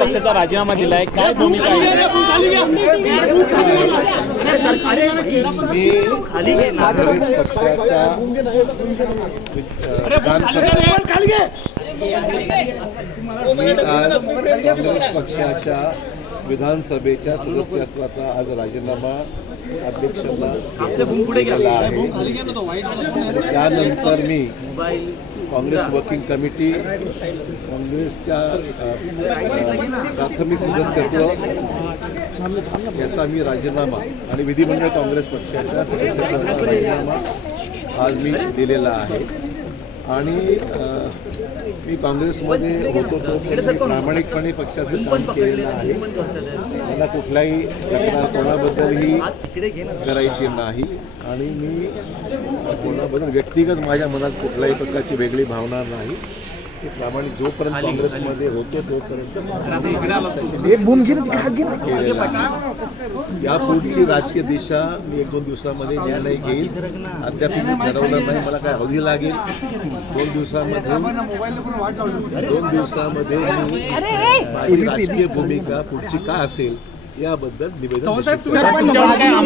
पक्षाचा राजीनामा दिलाय काय भूमिका पक्षाच्या विधानसभेच्या सदस्यत्वाचा आज राजीनामा अध्यक्षांना त्यानंतर मी काँग्रेस वर्किंग कमिटी काँग्रेसच्या प्राथमिक सदस्यत्व याचा मी राजीनामा आणि विधिमंडळ काँग्रेस पक्षाच्या सदस्यत्वाचा राजीनामा आज मी दिलेला आहे आणि मी काँग्रेसमध्ये होतो तो प्रामाणिकपणे पक्षाचं काम केलेलं आहे मला कुठलाही तक्रार कोणाबद्दलही करायची नाही आणि मी कोणाबद्दल व्यक्तिगत माझ्या मनात कुठल्याही प्रकारची वेगळी भावना नाही त्यामुळे जोपर्यंत काँग्रेसमध्ये होते तोपर्यंत या पुढची राजकीय दिशा मी एक दोन दिवसामध्ये निर्णय घेईल अद्याप मी ठरवलं नाही मला काय हवी लागेल दोन दिवसामध्ये दोन दिवसामध्ये माझी राजकीय भूमिका पुढची का असेल याबद्दल निवेदन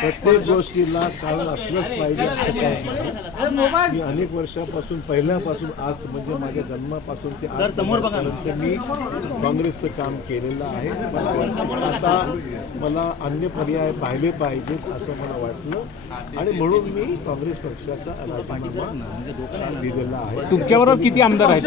प्रत्येक गोष्टीला कारण असलंच पाहिजे असं मी अनेक वर्षापासून पहिल्यापासून आज म्हणजे माझ्या जन्मापासून ते आज समोर बघा मी काँग्रेसचं काम केलेलं आहे मला आता मला अन्य पर्याय पाहिले पाहिजेत असं मला वाटलं आणि म्हणून मी काँग्रेस पक्षाचा राजीनामा दिलेला आहे तुमच्याबरोबर किती आमदार आहेत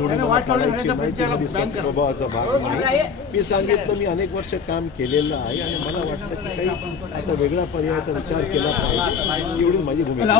जोडीला स्वभावाचा भाग नाही मी सांगितलं मी अनेक वर्ष काम केलेलं आहे आणि मला वाटतं की काही आता वेगळ्या पर्यायाचा विचार केला पाहिजे एवढी माझी भूमिका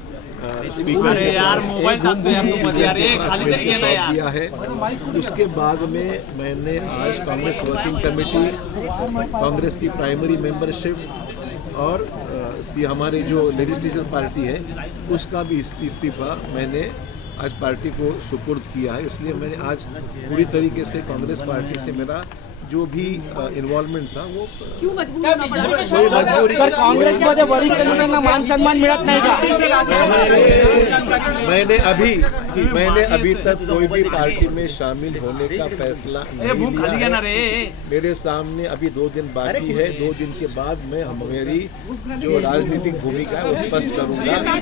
यार मोबाइल खाली है उसके बाद में मैंने आज कांग्रेस वर्किंग कमेटी कांग्रेस की प्राइमरी मेंबरशिप और सी हमारे जो लेजिस्लेचर पार्टी है उसका भी इस्तीफा मैंने आज पार्टी को सुपुर्द किया है इसलिए मैंने आज पूरी तरीके से कांग्रेस पार्टी से मेरा जो भी इन्वॉल्वमेंट था वो क्यों मजबूर मजबूरी काँग्रेसमध्ये वरिष्ठ नेत्यांना मान सन्मान मिळत नाही का मैंने अभी मैंने अभी तक कोई भी पार्टी में शामिल होने का फैसला नहीं लिया है मेरे सामने अभी दो दिन बाकी है दो दिन के बाद मैं मेरी जो राजनीतिक भूमिका है वो स्पष्ट करूंगा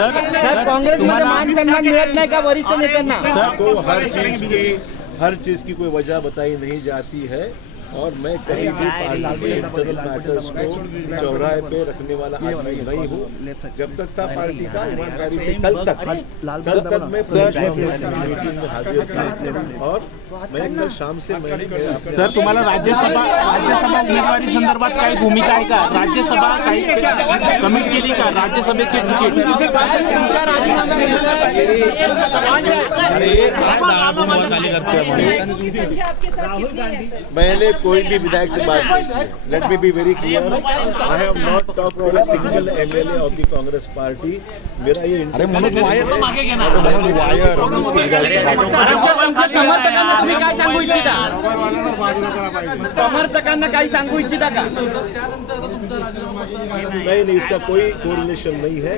सर सर काँग्रेसमध्ये मान सन्मान मिळत नाही का वरिष्ठ नेत्यांना तो हर चीज की हर चीज़ की कोई वजह बताई नहीं जाती है और मैं कभी भी पार्टी के इंटरनल मैटर्स को चौराहे पे रखने वाला आदमी नहीं हूँ जब तक था पार्टी का ईमानदारी से कल तक कल तक मैं मीटिंग में हाजिर था और मैं शाम से सर तुम्हारा राज्यसभा राज्यसभा उमेदवारी संदर्भात काही भूमिका आहे का राज्यसभा काही कमिट केली का राज्यसभेचे तिकीट मैंने कोई भी विधायक से बात नहीं let me be very clear I have not talk to a single MLA of the Congress party मेरा ये अरे मनोज वायर तो मागे घे ना मनोज वायर समर्थकांना तुम्ही काय सांगू इच्छिता समर्थकांना काही सांगू इच्छिता का नहीं नहीं इसका कोई कोऑर्डिनेशन नहीं है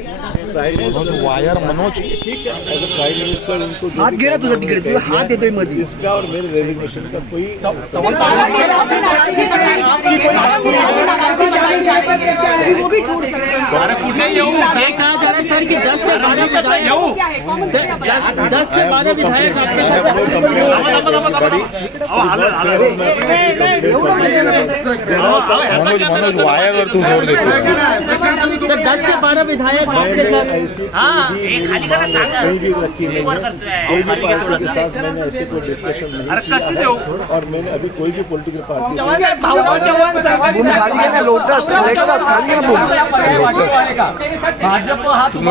प्राइम मिनिस्टर वायर मनोज ठीक है एज प्राइम मिनिस्टर उनको हाथ गेरा तुझा तिकडे तुझा हात येतोय मध्ये इसका और मेरे रेजिग्नेशन का कोई वो हाँ। भी छोड़ कहा जा रहा है सर कि दस ऐसी बारह विधायक दस से बारह विधायक आपके साथ सर दस से बारह विधायक आपके साथ मैंने ऐसे कोई और मैंने अभी कोई भी पॉलिटिकल तुझे पार्टी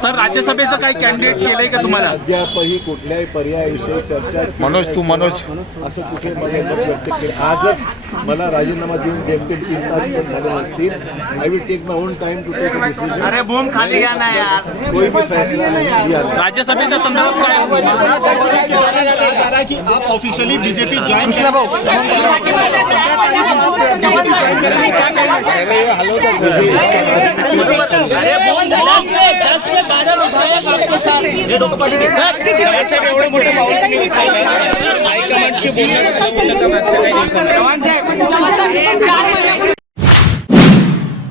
सर राज्यसभेचं काही कॅन्डिडेट केलंय का तुम्हाला अद्यापही कुठल्याही पर्यायाविषयी चर्चा मनोज तू मनोज असं कुठे माझ्या व्यक्त केलं आजच मला राजीनामा देऊन जेमतेम तीन तास पण झाले नसतील I will take my own time to take decision अरे बोम खाली घ्या ना यार कोई भी फैसला नहीं राज्यसभेच्या संदर्भ काय आहे की आप ऑफिशियली बीजेपी जॉईन अरे दस से दस से बारह रुपये आपके साथ एवढं मोठं पाऊल तुम्ही उचललं हायकमांडशी बोलण्याचं काही दिवसात